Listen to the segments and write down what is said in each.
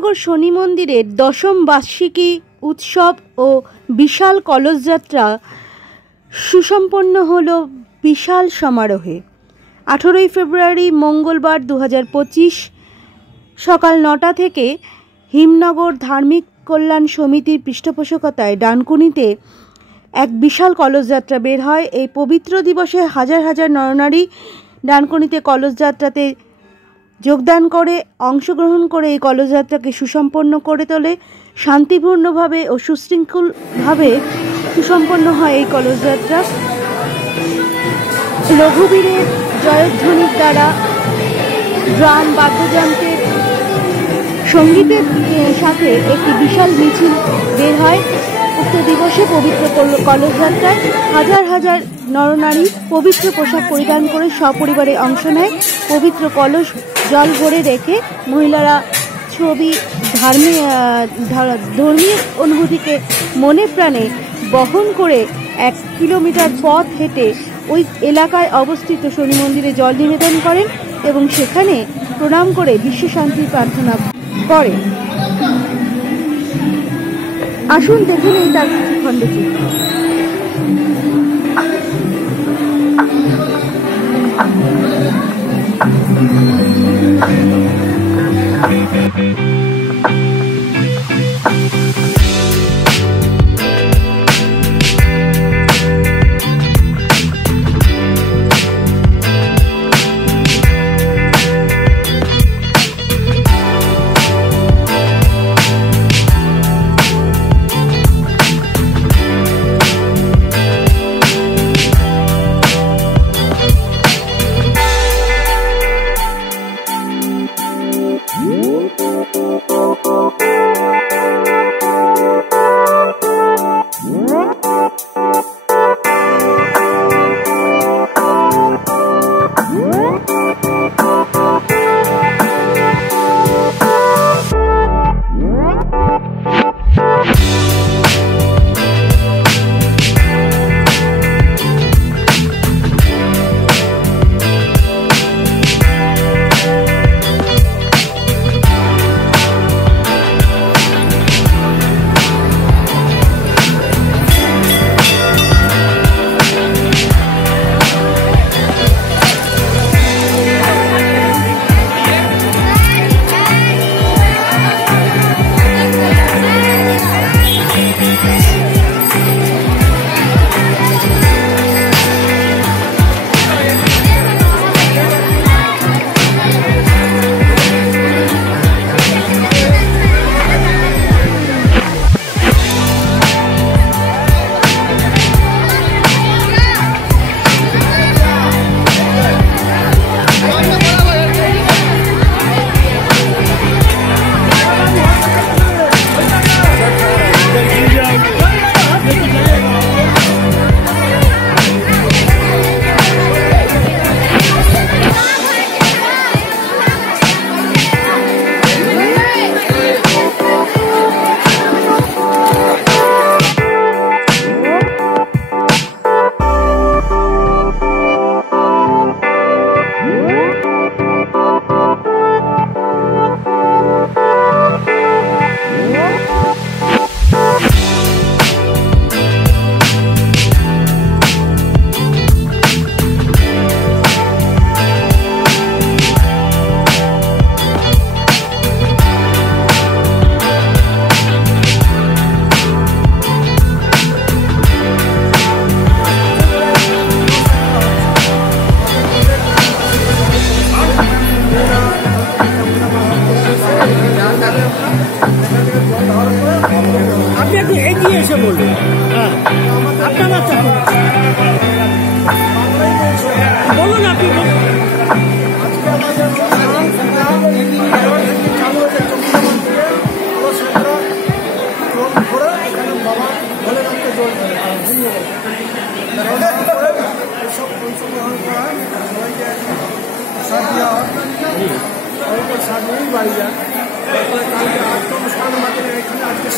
ভীমনগর শনি মন্দিরের দশম বার্ষিকী উৎসব ও বিশাল কলসযাত্রা সুসম্পন্ন হল বিশাল সমারোহে। 18ই ফেব্রুয়ারি মঙ্গলবার 2025 সকাল 9টা থেকে ভীমনগর ধার্মিক কল্যাণ সমিতির পৃষ্ঠপোষকতায় ডানকুনিতে এক বিশাল কলসযাত্রা বের হয়। এই পবিত্র দিবসে হাজার হাজার নরনারী ডানকুনিতে কলসযাত্রাতে যোগদান করে অংশগ্রহণ করে এই কলসযাত্রাকে সুসম্পন্ন করে তোলে। শান্তিপূর্ণভাবে ও সুশৃঙ্খলভাবে সুসম্পন্ন হয় এই কলসযাত্রা। রঘুবীরের জয়ধ্বনির দ্বারা ড্রাম বাদ্যযন্ত্রের সঙ্গীতের সাথে একটি বিশাল মিছিল বের হয়। উক্ত দিবসে পবিত্র কলসযাত্রায় হাজার হাজার নরনারী পবিত্র পোশাক পরিধান করে সপরিবারে অংশ নেয়। পবিত্র কলস জল ভরে রেখে মহিলারা ছবি ধর্মীয় অনুভূতিকে মনে প্রাণে বহন করে 1 কিলোমিটার পথ হেঁটে ওই এলাকায় অবস্থিত শনি মন্দিরে জল নিবেদন করেন এবং সেখানে প্রণাম করে বিশ্ব শান্তির প্রার্থনা করে। আসুন দেখে নিন তার কিছু খণ্ডচিত্র।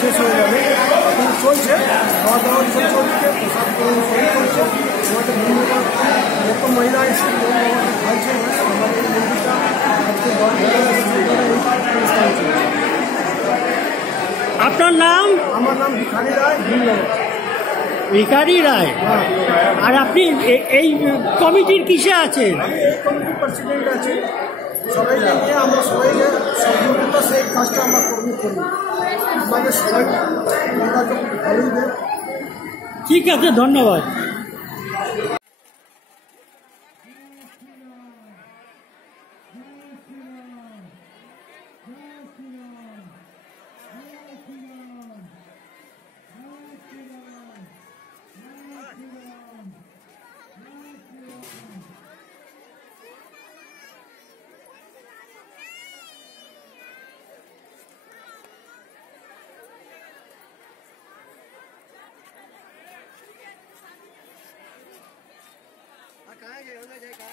শেষ হয়ে যাবে চলছে খাওয়া দাওয়ার চলছে প্রসাদ আমাদের ধন্যবাদ যত মহিলা এসে খাইছে আমাদের মন্দিরটা আজকে অনুষ্ঠান চলছে। আপনার নাম? আমার নাম ভিখারি রায়। ভিখারি রায়। আর আপনি এই কমিটির কিসে আছেন? এই কমিটির প্রেসিডেন্ট আছে। সবাইকে নিয়ে আমরা সবাইকে সহযোগিতা সেই কাজটা আমরা করি। আমাদের সবাই ভালোই দেয়। ঠিক আছে, ধন্যবাদ। कहाँ गए